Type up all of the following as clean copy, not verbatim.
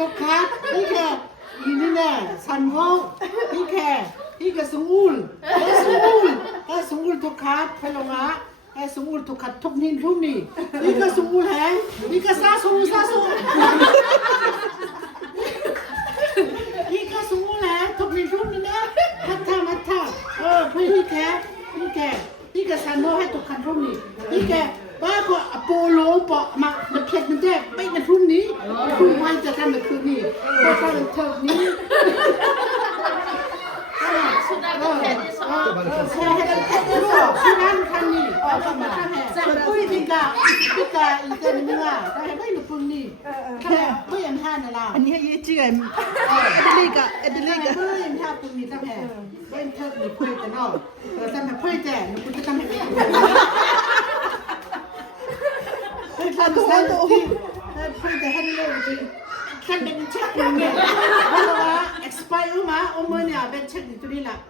똑같 이게 이니네 산호 이게 숭울 숭울 똑같 펠롱아 숭울 똑같 톡닌 룸니 이거 숭울 해 이거 사송 이거 숭울 해 톡닌 룸니네 마타 이게 산호 해 똑같 룸니 이게บ้าก็อโปโลปะมาเผ็ดมันแยกไม่ในพรุ่งนี้พรุ่งวันจะทำในคืนนี้พอตอนเช้านี้แช่ให้มันแข็งรู้ชื่อนั้นคันนี้เอามาแห่ส่วนปุ้ยพิกาอีกเดือนนึงอ่ะได้ไม่ในพรุ่งนี้แค่ไม่ยังท่าน่ะล่ะ อันนี้ยี่จีไงเอเดลิกะไม่ยังท่าพรุ่งนี้ตั้งแห่ไม่เทิดหรือปุ้ยแต่นอกทำแบบปุ้ยแต่หนูปุ้ยจะทำให้한도 그런데 한도 캔데 책인데 하나가 expire 마 어머니 앞에 책이 둘이나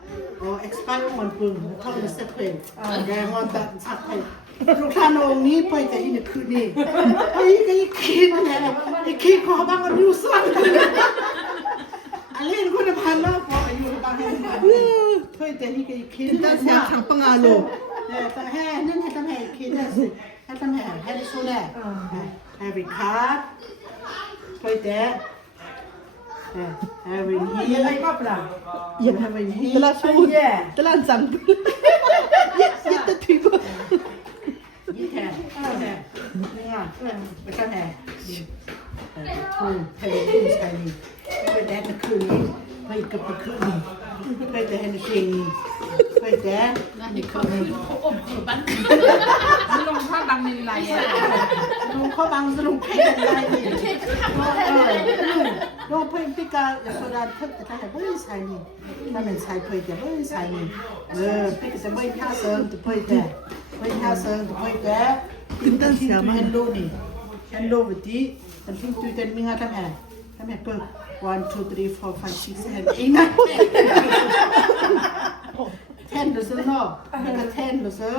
expire 원분 털을 세트해 내가 사태ลูกค้านี้ไปแต่อีนี่คือนี่ไอ้ขี้มันแหละไอ้ขี้ขอบางก็รู้สึกอะไรนี่คุณพันแล้วพออายุบางแห่งไปแต่นี่ไอ้ขี้นั่นแหละขังปังอาโลแต่แห่นั่นให้ทำให้ขี้ได้สิให้ทำให้ได้สู้ได้ให้ไปคัดไปแต่ให้ไปนี่อะไรก็เปล่าอย่าให้ไปนี่ ตลาดสั่งยัดตีบยี่แห่เนี่ยไม่ใช่แห่ทุ่งเททุ่งใช่นี่ไปแต่ตะคืนนี้ไปกับตะคืนนี้ไปแต่ให้ในเก่งไปแต่นั่นนี่เขาไม่บ้านลงผ้าบางในไรลงข้อบังสรุปแค่อะไรนี่ลงเพิ่มพิการโซดาเพิ่มแต่ถ้าให้ไม่ใช่นี่ถ้าเป็นใช่เพิ่มจะไม่ใช่นี่พิการจะไม่ท่าเสริมจะเพิ่มแต่ไม่ท่าเสริมจะเพิ่มแต่hello nih hello berarti penting tu dan mingat kan apa 1 2 3 4 5 6 7 ingat 10 lu sơ no ka 10 lu sơ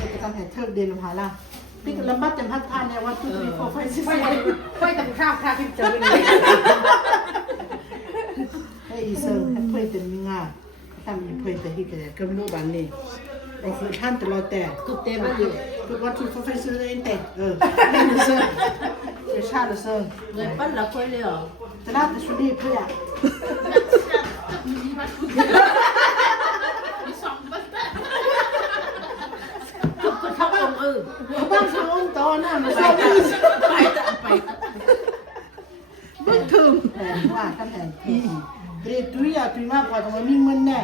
kita kan hai third day lu hala pik lambat jam hat an 1 2 3 4 5 6 7 ไปแต่ข้าวที่เจอเลย hey sơ hai phơi dan mingat tam ni phơiแต่ที่จะกำลูบันนี่เราคือท่านตลอดแต่ทุกเต็มเลยทุกวันทุกไฟซื้อเองแต่นี่เซอร์เดี๋ยวชาเซอร์ เลยปั้นละคนเลยเหรอ จะน่าจะชุดนี้เพื่อเขาบ้างเขาบ้างสองตอนน่ะมันสองไปบึ้งถึงแผนว่าตั้งแต่เรียนตุยตุยมากกว่าตรงนี้มันแน่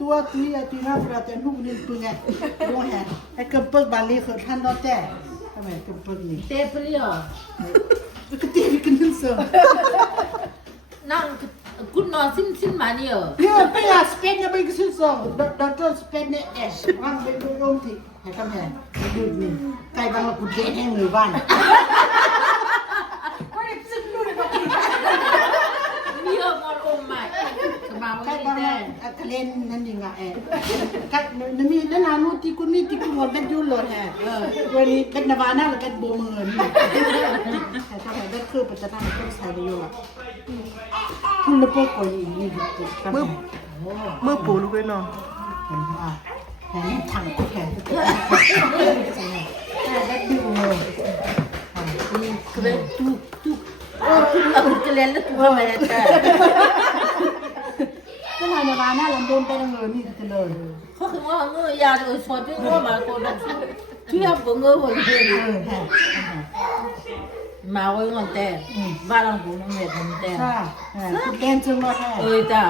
ตัวตุยตุยมากกว่าแต่ลูกนี่ตุยไงรู้แฮะไอ้กระเปิกบาลีเขาท่านรอแต่ทำไมกระเปิกนี่เตะไปเลยเหรอก็ตีกันนั่นเสือนั่งคุณนอนสิ้นมาเนี่ยเนี่ยไปอ่ะสเปนเนี่ยไปก็สิ้นเสือดอกเตอร์สเปนเนี่ยว่างไปดูลมที่ให้ทำแห่ดูนี่ใกล้บ้านเราคุณเจ๊แห้งหรือบ้านมีเออมอนอมใหม่มาว่าไม่ได้ทะเลนั่นเองอ่ะกันมีนั่นนานุที่คุณมีที่คุณว่าเป็นยูโรแฮวันนี้เป็นนาวาน่าหรือเป็นบูมเงินแต่ถ้าเป็นคือปัจจุบันต้องใช้ในยูอ่ะคุณเลิกไปก่อนนี่เมื่อปู่ลูกเลยเนาะเห็นป่ะแหนถังแขนได้ดูเลยคือเป็นทุกเราจะเล่นแล้วตัวอะไรแต่ก็นายนาวาน่าลำโดนไปเงินนี่กันเลยเขาคือว่าเงยยาสอนที่ว่ามาตัวนั้นที่เอาปุ๋งเงยหัวเทียนมาไว้ก่อนแต่บ้านเราปุ๋งเม็ดมันแต่ใช่แกนจึงมาแท้จ้า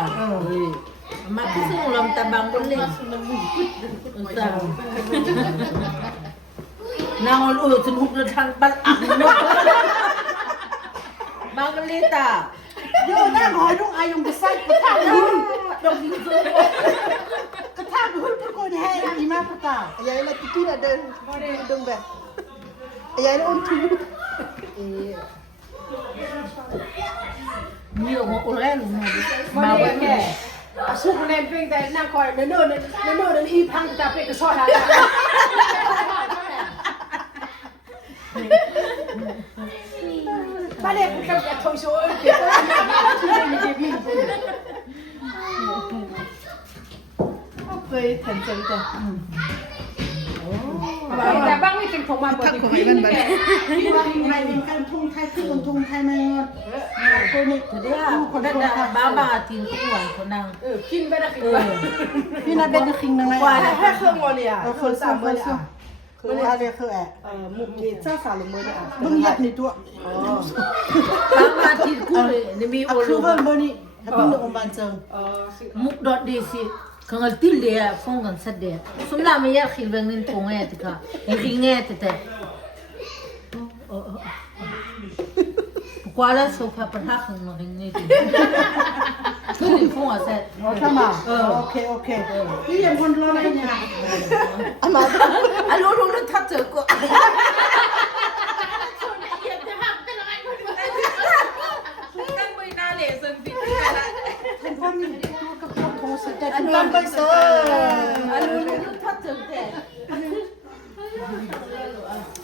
มาที่ซึ่งลำตาบางบนเล่นจ้านางสนุกในทางบ้านอ่างนกบางกันเลยตาโยน่าหอยลูกอายุกระซักกระทากหุ่นดอกดินกระทากหุ่นทุกคนให้อีมาปตายายละติ๊กละเดินดึงแบบยายละอุ่นทูมีออกมาคนแรกมาไว้แก่สุกเล่นเพียงแต่นั่งคอยเนื้ออีพังจะเป็นกระสอบ把那不看头小，别的你的命。เคยแทนใจจ้ะ แต่บ้างไม่เป็นของมันปก ทัก ติ ของให้มันไป ที่ว่าไทยเป็นการทุ่งไทยขึ้นทุ่งไทยไม่งดคนนี้ เดี๋ยวคนนั้นบ้าทีทุกวันคนนั่ง กินไปนะกินไป พี่นาเป็นคิงนึงเลย แค่เครื่องวันเนี่ย เคยสามมื้อเลยคืออะไรคือแอะ มุกกี้จ้าสาวมือเนี่ย มึงยัดในตัว บ้าทีกูเลยนี่มีโอ คื ลู อว่ามื้อนี้ถ้าเป็นอมบานเจิง มุกดอดดีสิขังal til det fån kan se det som la mig jag skilven min på etika en ringet det Kuala sofa per hakan no ringet Telefon har sett ทำมาโอเคโอเคนี่ยังคนร้อนอะไรเนี่ย Allo du tar det gå ตั้งมือหน้าเหล่ซึ่งติด เป็นพ่อมีกับพ่อโทรศัพท์แต่เป็นบ้านไปเซอร์